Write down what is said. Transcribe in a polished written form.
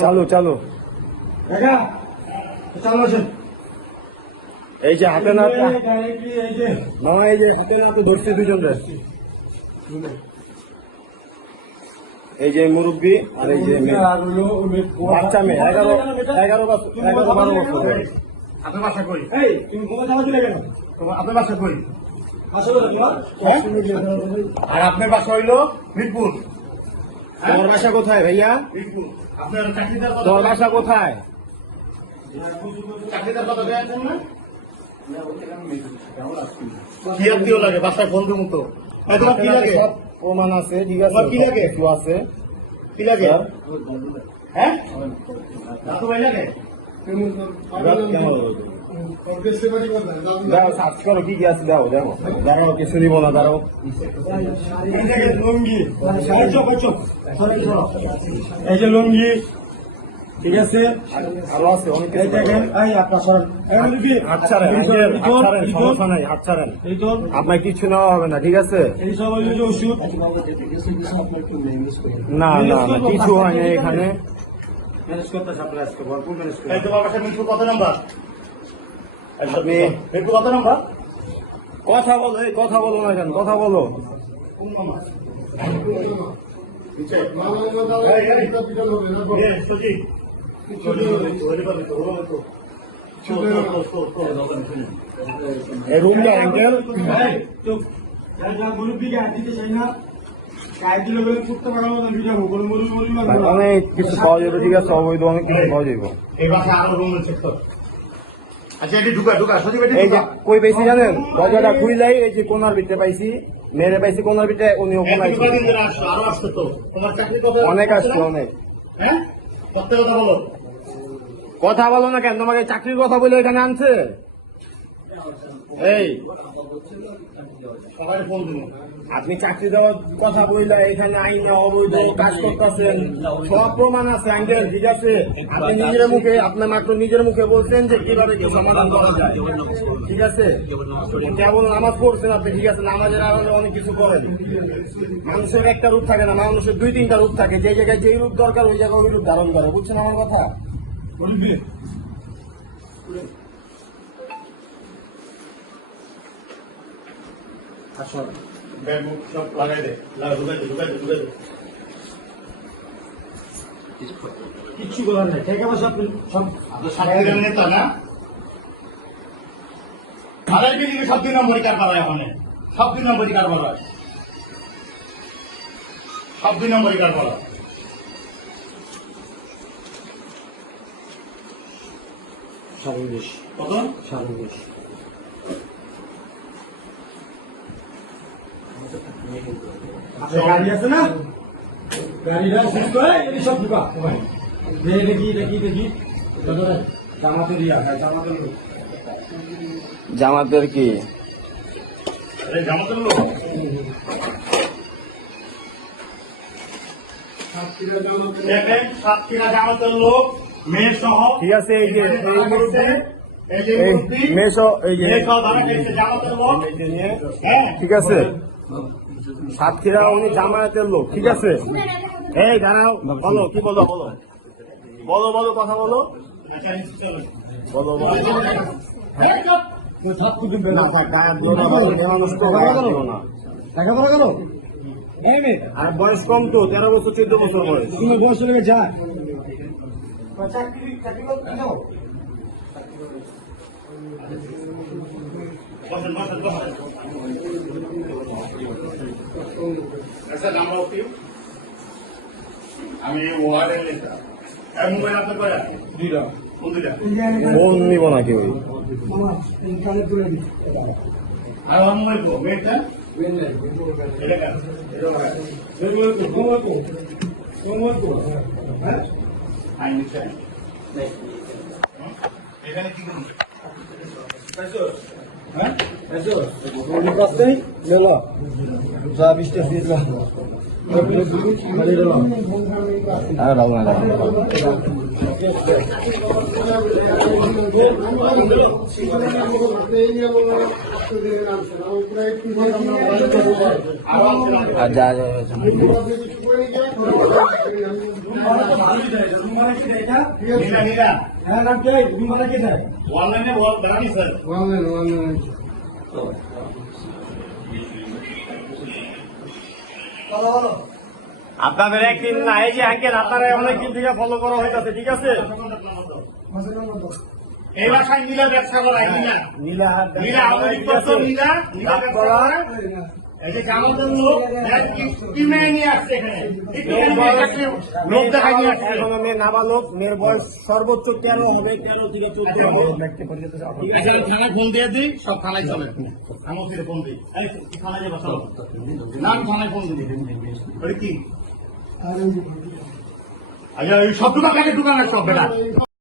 চালু চালু এই যে হাতে না মামা, এই যে হাতে না তো ধরছে দুজন, এই যে মুরব্বী আর এই যে বাচ্চা মেয়ে 11-12 বছর। আপনার বাসা করি? তুমি কোথায় যাওয়া দিলে কেন? আপনার বাসা করি? আর আপনার বাসা হইলো মিরপুর। তোমার বাসা কোথায় ভাইয়া? মিরপুর। আপনার চাকরিদার কথা, তোমার বাসা কোথায়? চাকরিদার কথা দেওয়া না? কি আপনিও লাগে বাসায় বন্ধু মতো। তোমার কি লাগে? সব প্রমাণ আছে, ঠিক আছে। তোমার কি লাগে? কিছু আছে। কি লাগে? হ্যাঁ, দাদু ভাই লাগে? দাও সার্চ করো কি কি আছে, দাও দেখো। দাঁড়াও, কিছু দিব না, দাঁড়াও। লুঙ্গি, এই যে লুঙ্গি, ঠিক আছে। আরো আছে অনেক এই কিছু। দেখেন, এই আপনার সরেন, হাত ছাড়েন, সমস্যা নাই, হাত ছাড়েন। এই তো আপনার কিছু নেওয়া হবে না, ঠিক আছে। এই সব হইলো যে ওষুধ। না না না, কিছু হয় না এখানে। এই তোমার বাসা মিরপুর কত নাম্বার? আপনি- মিরপুর কত নাম্বার? কথা বলো, এই কথা বলো না কেন, কথা বলো। কোন নাম্বার? এই রুমটা অ্যাঙ্গেল অনেক কিছু পাওয়া যাবে, ঠিক আছে। অবৈধ অনেক কিছু পাওয়া যাবে। এই বাসায় আরো রুম চেক কর। আচ্ছা, এটি ঢুকা ঢুকা সত্যি বেটি এই যে কই পাইছি জানেন, দরজাটা খুইলাই এই যে কোনার ভিতরে পাইছি, মেরে পাইছি কোনার ভিতরে, উনিও কোনায় ছিল। আরো আসছে তো তোমার চাকরি কবে? অনেক আসছে, অনেক। হ্যাঁ, সত্য কথা বলো। কথা বলো না কেন, তোমাকে চাকরির কথা বলে এখানে আনছে। এই সবাই ফোন দিন। আপনি চাকরি দেওয়ার কথা বললে এখানে আইনে অবৈধ কাজ করতেছেন, সব প্রমাণ আছে আঙ্কেল, ঠিক আছে। আপনি নিজের মুখে, আপনার মাত্র নিজের মুখে বলছেন যে কিভাবে কি সমাধান করা যায়, ঠিক আছে। কেবল নামাজ পড়ছেন আপনি, ঠিক আছে। নামাজের আড়ালে অনেক কিছু করেন। মানুষের একটা রূপ থাকে না, মানুষের 2-3টা রূপ থাকে। যে জায়গায় যেই রূপ দরকার ওই জায়গায় ওই রূপ ধারণ করে, বুঝছেন আমার কথা? বলবি আসল ব্যাগ মুখ সব লাগাই দে, ঢুকাই দে, ঢুকাই দে, ঢুকাই দে। কিচ্ছু বলার নাই, ঠিক আছে। সব আপনার সাক্ষীরা নেতা না? আড়াই বিল্ডিংয়ে সব 2 নম্বরই কারবার হয় ওখানে, সব 2 নম্বরই কারবার হয়, সব 2 নম্বরই কারবার হয়। কত? গাড়ি আছে না? গাড়িটা শেষ করে এই সব ঢুকা। দেখি দেখি দেখি জামাতের ইয়া, জামাতের লোক, জামাতের কি জামাতের লোক। দেখেন, সাতক্ষীরা জামাতের লোক, মেয়ে সহ, ঠিক আছে। এই যে এই মুরব্বি, এই যে এই মুরব্বি, মেসো, এই যে মেয়ে সহ ধরা খেয়েছে জামাতের লোক। হ্যাঁ, ঠিক আছে। সাতক্ষীরা উনি জামায়াতের লোক, ঠিক আছে। এই দাঁড়াও, বলো কি বলো, বলো বলো বলো, কথা বলো, আচ্ছা চলো। বলো বলো। না, গায়ে দিও না ভাই, মেয়ে মানুষ তো গায়ে দিও না। লেখাপড়া করো? আর বয়স কম তো, 13 বছর 14 বছর বয়স। তুমি বয়স লেগে যা। বসেন বসেন বসেন। আচ্ছা, আমরা ওকে আমি ওয়ার্ডের নেতা। মোবাইল আপনার কয়টা? 2টা। কোন 2টা? ফোন নিব না কেউ। আর আমার মোবাইল কো? মেয়েটা? এটা কার? হ্যাঁ? আই নিচে। এখানে কি করুন? হ্যাঁ? যা 20টা ফিস না। আর দাও না। আর যা যা রুমভাড়া তো ভালোই দেয়, রুমভাড়া কি দেয় এটা? নীলা নীলা হ্যাঁ, নাম কি? রুমভাড়া কি দেয়? অনলাইনে বল দাঁড়ানি স্যার আপনাদের একদিন না, এই যে আঙ্কেল আপনারা অনেকদিন থেকে ফলো করা হইতাছে, ঠিক আছে? এই বাসায় নীলা ব্যবসা করায় নীলা নীলা নীলা আমাদের করতো নীলা নীলা ব্যবসা করা এই যে আমাদের লোক কি মেয়ে নিয়ে আসছে এখানে লোক দেখা নিয়ে আসছে এখনো মেয়ে নাবালক, মেয়ের বয়স সর্বোচ্চ 13 হবে, 13 থেকে 14 হবে। আচ্ছা আমি থানায় ফোন দিয়ে দিই, সব থানায় চলে আমি ওকে ফোন দিই এই তুই থানায় যাবো চলো না আমি থানায় ফোন দিই ওই কি আচ্ছা এই সব দোকান সব বেটা